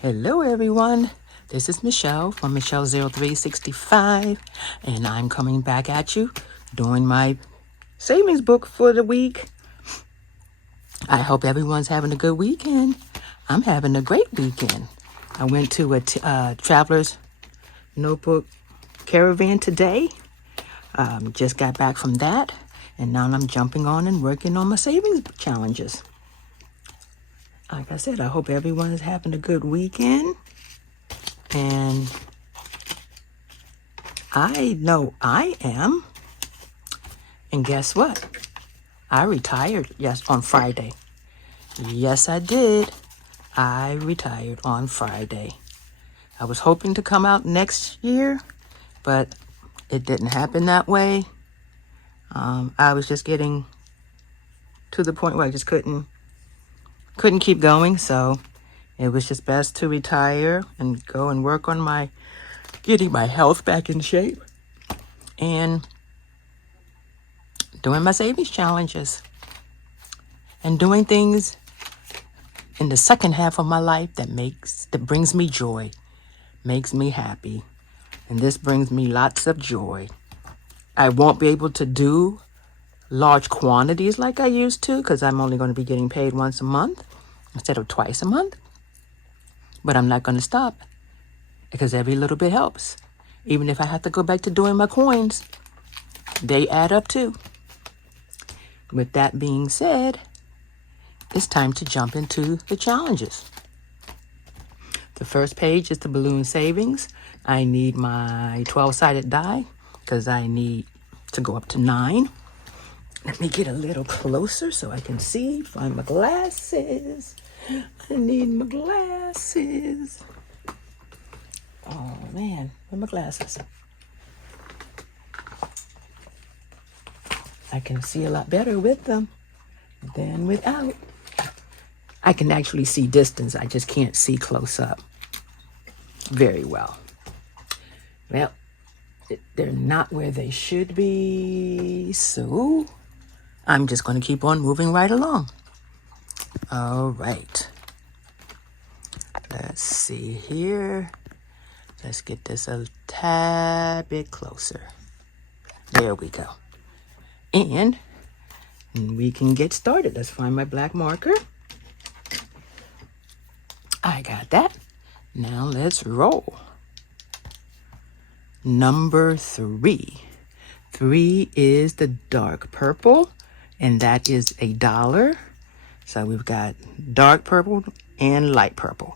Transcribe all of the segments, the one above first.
Hello, everyone. This is Michelle from Michelle0365, and I'm coming back at you doing my savings book for the week. I hope everyone's having a good weekend. I'm having a great weekend. I went to a Traveler's Notebook Caravan today. Just got back from that, and now I'm jumping on and working on my savings challenges. Like I said, I hope everyone is having a good weekend. And I know I am. And guess what? I retired on Friday. Yes, I did. I retired on Friday. I was hoping to come out next year, but it didn't happen that way. I was just getting to the point where I just couldn't keep going, so it was just best to retire and go and work on getting my health back in shape and doing my savings challenges and doing things in the second half of my life that brings me joy, makes me happy. And this brings me lots of joy. I won't be able to do large quantities like I used to because I'm only going to be getting paid once a month instead of twice a month. But I'm not going to stop because every little bit helps. Even if I have to go back to doing my coins, they add up too. With that being said, it's time to jump into the challenges. The first page is the balloon savings. I need my 12-sided die because I need to go up to 9. Let me get a little closer so I can see. Find my glasses. I need my glasses. Oh man, where are my glasses? I can see a lot better with them than without. I can actually see distance. I just can't see close up very well. Well, they're not where they should be, so I'm just going to keep on moving right along. All right. Let's see here. Let's get this a tad bit closer. There we go. And we can get started. Let's find my black marker. I got that. Now let's roll. Number 3. 3 is the dark purple, and that is $1. So we've got dark purple and light purple.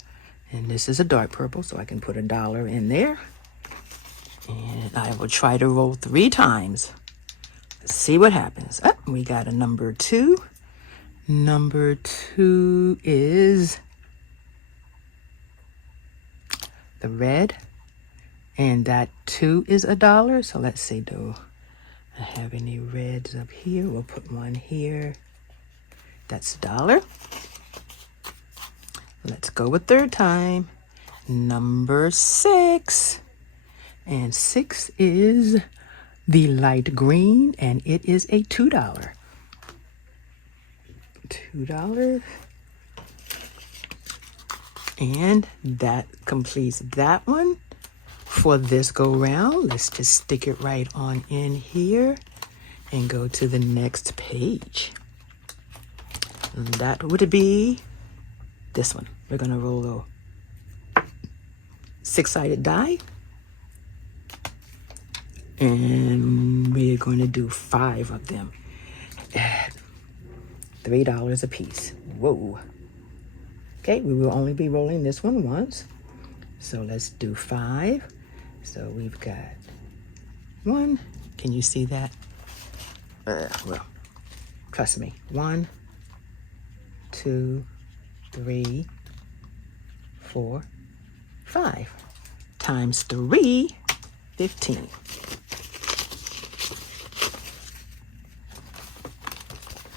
And this is a dark purple, so I can put $1 in there. And I will try to roll 3 times. Let's see what happens. Oh, we got a number 2. Number 2 is the red, and that 2 is $1. So let's see, do I have any reds up here? We'll put one here. That's $1. Let's go with third time. Number 6, and 6 is the light green, and it is a $2. $2. And that completes that one for this go round. Let's just stick it right on in here and go to the next page. And that would be this one. We're going to roll a 6-sided die. And we're going to do 5 of them at $3 a piece. Whoa. Okay, we will only be rolling this one once. So let's do 5. So we've got 1. Can you see that? Well, trust me. 1, 2, 3, 4, 5. Times 3, 15.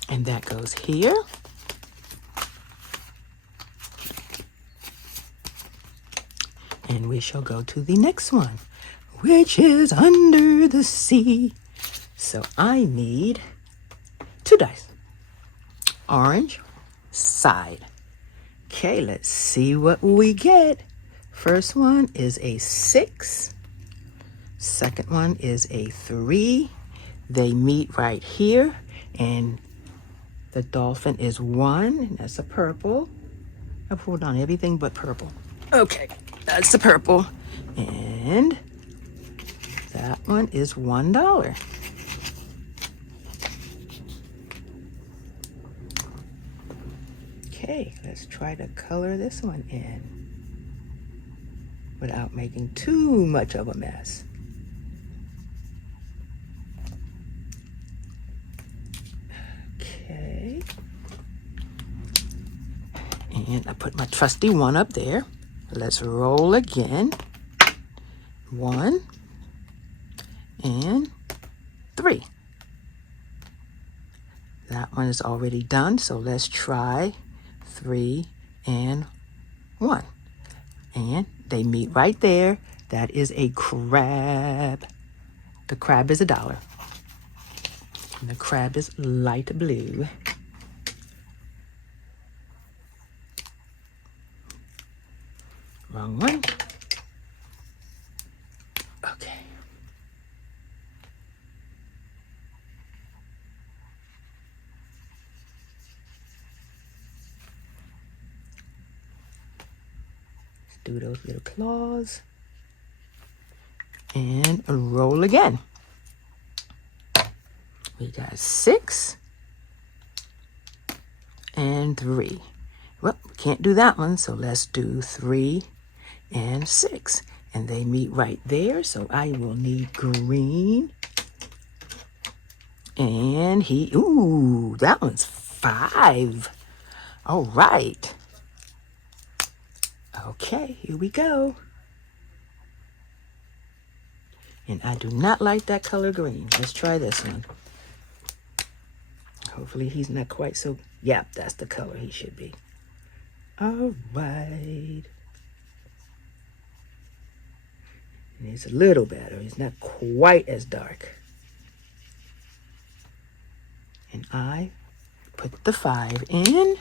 And that goes here. And we shall go to the next one, which is under the sea. So I need 2 dice. Orange side. Okay, let's see what we get. First one is a 6. Second one is a 3. They meet right here, and the dolphin is 1, and that's a purple. I pulled on everything but purple. Okay, that's the purple. And that one is $1. Okay, let's try to color this one in without making too much of a mess. Okay. And I put my trusty 1 up there. Let's roll again. 1 and 3. That one is already done, so let's try 3 and 1. And they meet right there. That is a crab. The crab is $1. And the crab is light blue. Wrong one. Okay. Let's do those little claws. And roll again. We got 6 and 3. Well, we can't do that one, so let's do 3 and 6. And they meet right there, so I will need green. And ooh, that one's 5. All right. Okay, here we go. And I do not like that color green. Let's try this one. Hopefully he's not quite so... Yep, that's the color he should be. All right. And it's a little better. It's not quite as dark. And I put the 5 in.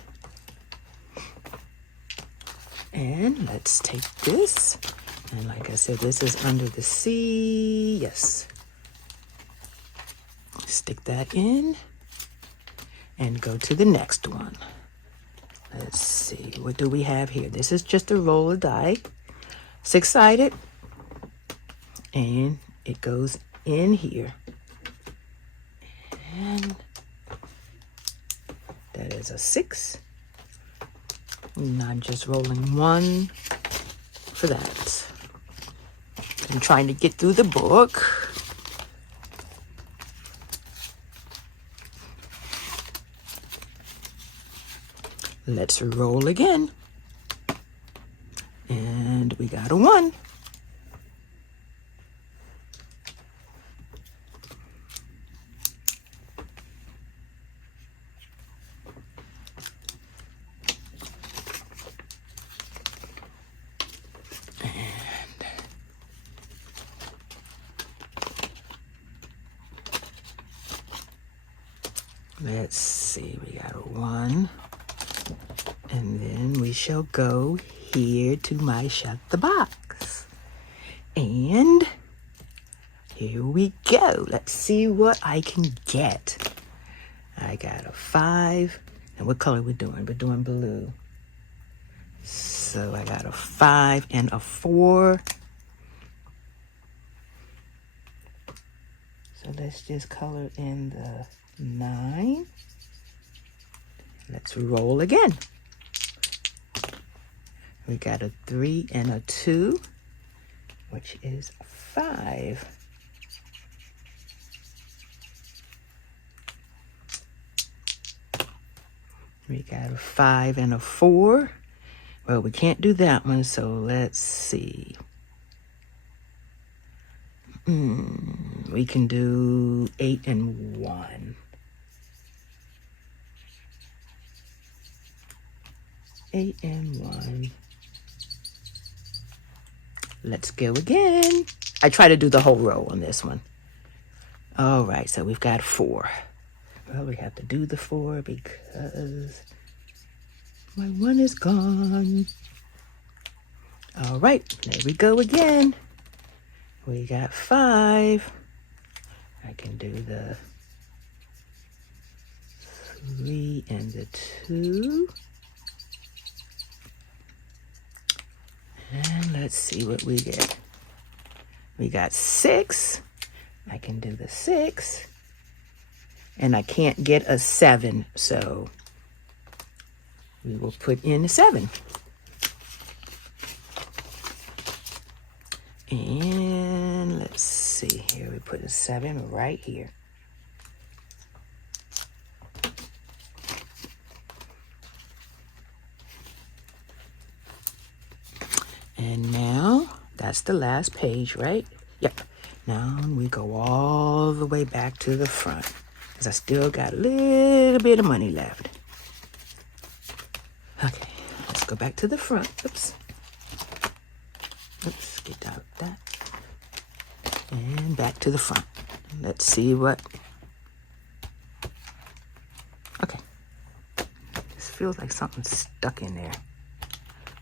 And let's take this. And like I said, this is under the sea. Yes. Stick that in. And go to the next one. Let's see, what do we have here? This is just a roll of die, 6-sided, and it goes in here. And that is a 6. And I'm just rolling 1 for that. I'm trying to get through the book. Let's roll again. And we got a 1. And let's see, we got a 1. And then we shall go here to my shut the box. And here we go. Let's see what I can get. I got a 5. And what color we doing? We're doing blue. So I got a 5 and a 4. So let's just color in the 9. Let's roll again. We got a 3 and a 2, which is 5. We got a 5 and a 4. Well, we can't do that one, so let's see. We can do 8 and 1. 8 and 1. Let's go again. I try to do the whole row on this one. All right, so we've got 4. Well, we have to do the 4 because My one is gone. All right, there we go again. We got 5. I can do the 3 and the 2. And let's see what we get. We got 6. I can do the 6. And I can't get a 7, so we will put in the 7. And let's see here. We put a 7 right here. And now, that's the last page, right? Yep. Now we go all the way back to the front, because I still got a little bit of money left. Okay, let's go back to the front. Oops. Oops, get out of that. And back to the front. Let's see what... Okay. This feels like something's stuck in there.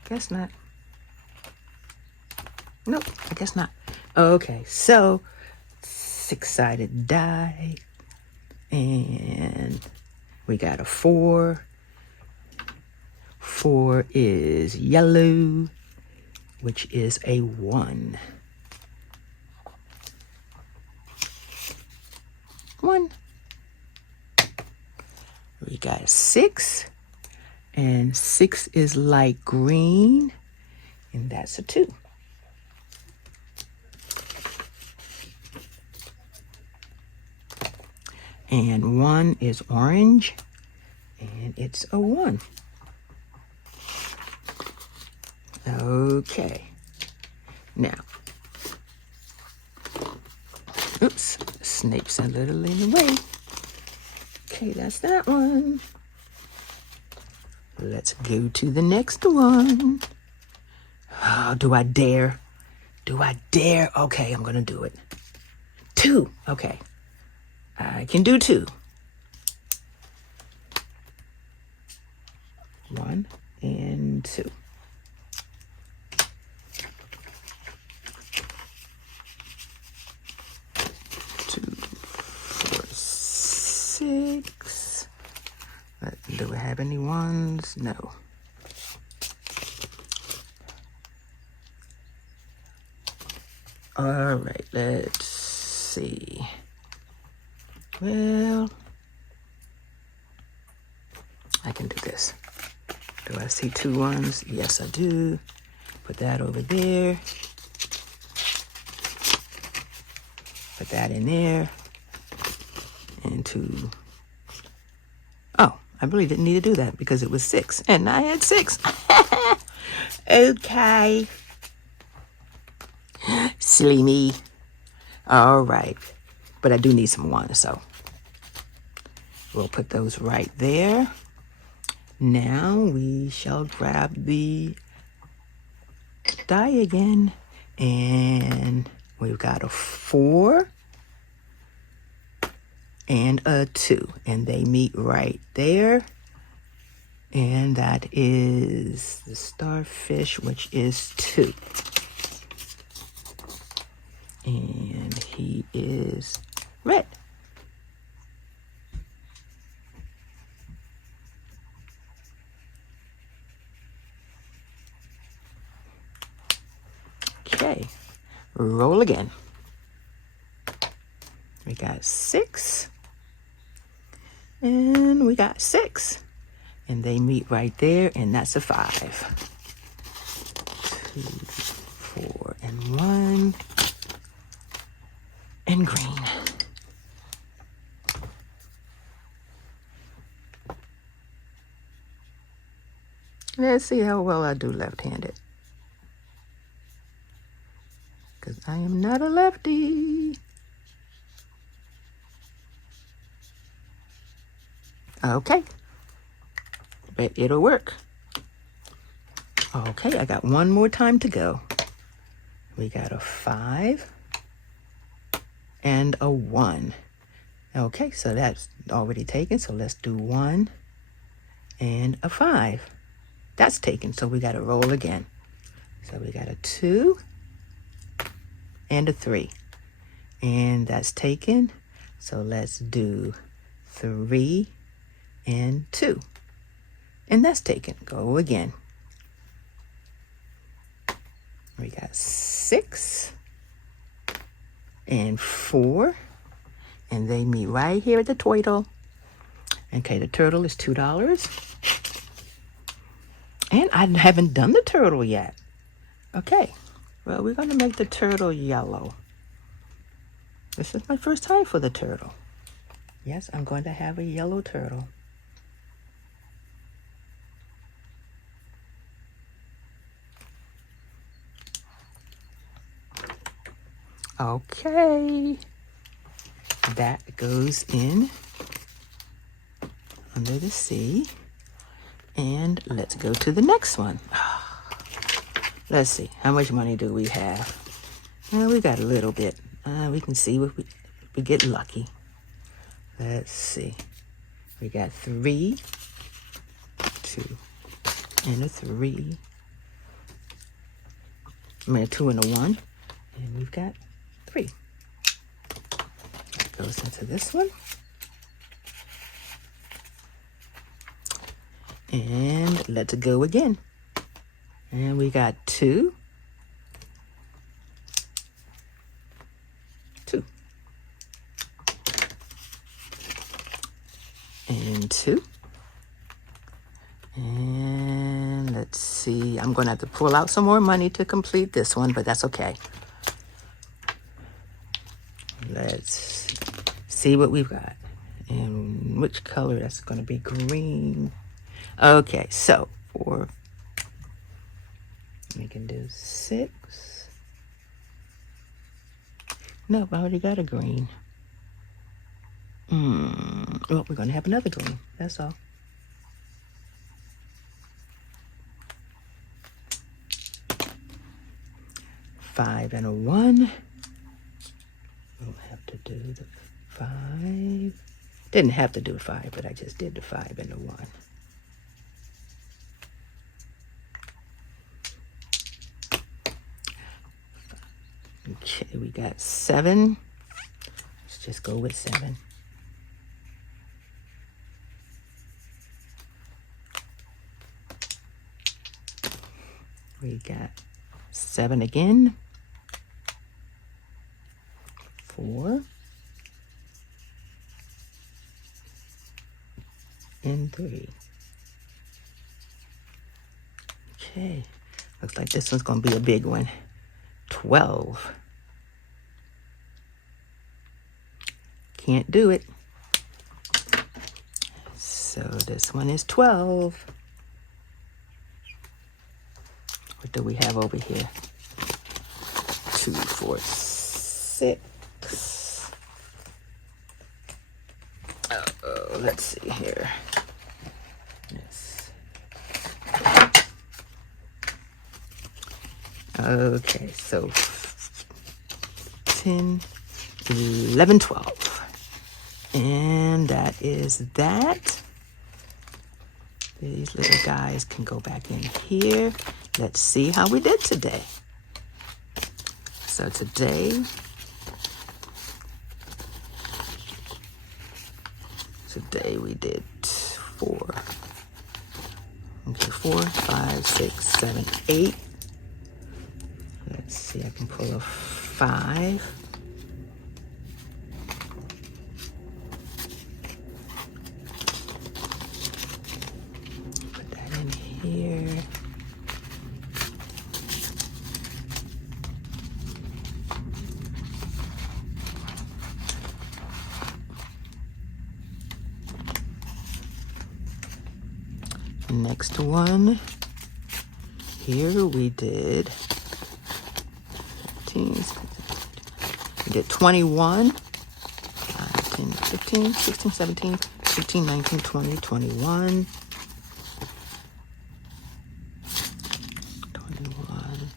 Guess not. Nope, I guess not. Okay, so 6-sided die. And we got a 4. 4 is yellow, which is a 1. 1. We got a 6. And 6 is light green. And that's a 2. And 1 is orange, and it's a 1. Okay. Now, oops, Snape's a little in the way. Okay, that's that one. Let's go to the next one. Oh, do I dare? Do I dare? Okay, I'm gonna do it. 2, okay. I can do 2. 1 and 2. 2, 4, 6. Do we have any ones? No. All right, let's see. Well, I can do this. Do I see 2 ones? Yes, I do. Put that over there. Put that in there. And 2. Oh, I really didn't need to do that because it was 6. And I had 6. Okay. Silly me. All right. But I do need some 1, so we'll put those right there. Now we shall grab the die again. And we've got a 4 and a 2. And they meet right there. And that is the starfish, which is 2. And he is red. Okay, roll again. We got 6. And we got 6. And they meet right there, and that's a 5. 2, 4, and 1. And green. Let's see how well I do left-handed. Because I am not a lefty. Okay. But it'll work. Okay, I got one more time to go. We got a 5 and a 1. Okay, so that's already taken. So let's do 1 and a 5. That's taken, so we got to roll again. So we got a 2 and a 3. And that's taken. So let's do 3 and 2. And that's taken. Go again. We got 6 and 4. And they meet right here at the turtle. Okay, the turtle is $2. And I haven't done the turtle yet. Okay, well, we're going to make the turtle yellow. This is my first time for the turtle. Yes, I'm going to have a yellow turtle. Okay, that goes in under the sea. And let's go to the next one. Let's see, how much money do we have? We got a little bit. We can see if we get lucky. Let's see. We got 3, 2, and a 3. I mean, a 2 and a 1. And we've got 3. That goes into this one. And let's go again. And we got 2, 2, and 2. And let's see, I'm going to have to pull out some more money to complete this one, but that's okay. Let's see what we've got. And which color? That's going to be green. Okay, so 4. We can do 6. Nope, I already got a green. Well, we're going to have another green. That's all. Five and a 1. We'll have to do the 5. Didn't have to do 5, but I just did the 5 and the 1. Okay, we got 7. Let's just go with 7. We got 7 again. 4. And 3. Okay, looks like this one's going to be a big one. 12. Can't do it. So this one is 12. What do we have over here? 2, 4, 6. Let's see here. Yes. Okay, so 10, 11, 12. And that is that. These little guys can go back in here. Let's see how we did today. So today we did 4. Okay, 4, 5, 6, 7, 8. Let's see, I can pull a 5. Put that in here. Next one, here we did 15, we did 21, 10, 15, 16, 17, 18, 19, 20, 21, 21.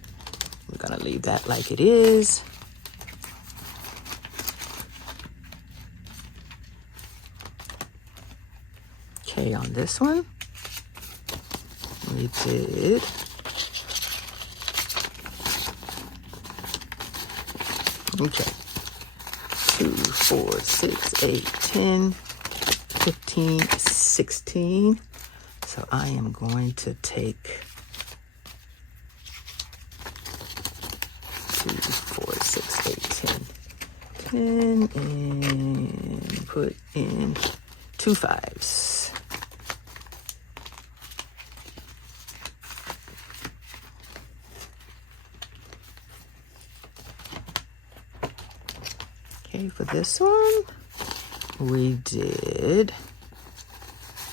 We're gonna leave that like it is. Okay, on this one, We did 2, 4, 6, 8, 10, 15, 16. So I am going to take 2, 4, 6, 8, 10, 10, and put in 2 5s. Okay, for this one, we did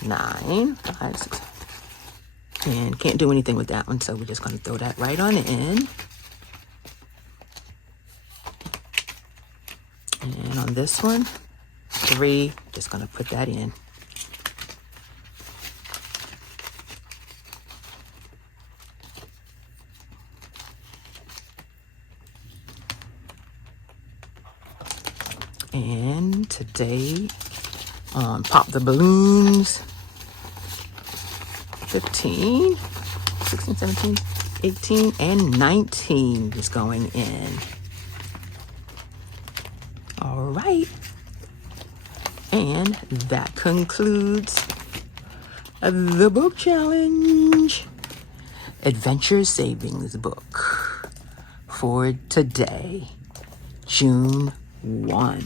9, 5, 6, and can't do anything with that one, so we're just going to throw that right on in. And on this one, 3, just going to put that in. And today, Pop the Balloons, 15, 16, 17, 18, and 19 is going in. All right. And that concludes the book challenge. Adventure Savings book for today, June 1.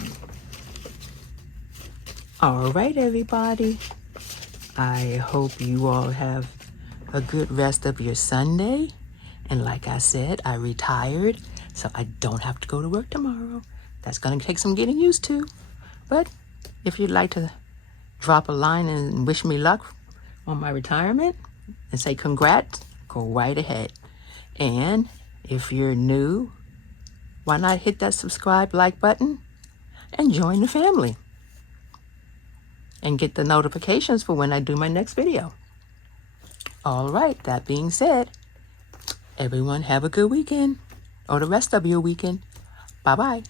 All right, everybody. I hope you all have a good rest of your Sunday. And like I said, I retired, so I don't have to go to work tomorrow. That's going to take some getting used to. But if you'd like to drop a line and wish me luck on my retirement and say congrats, go right ahead. And if you're new, why not hit that subscribe, like button and join the family and get the notifications for when I do my next video. All right, that being said, everyone have a good weekend, or the rest of your weekend. Bye-bye.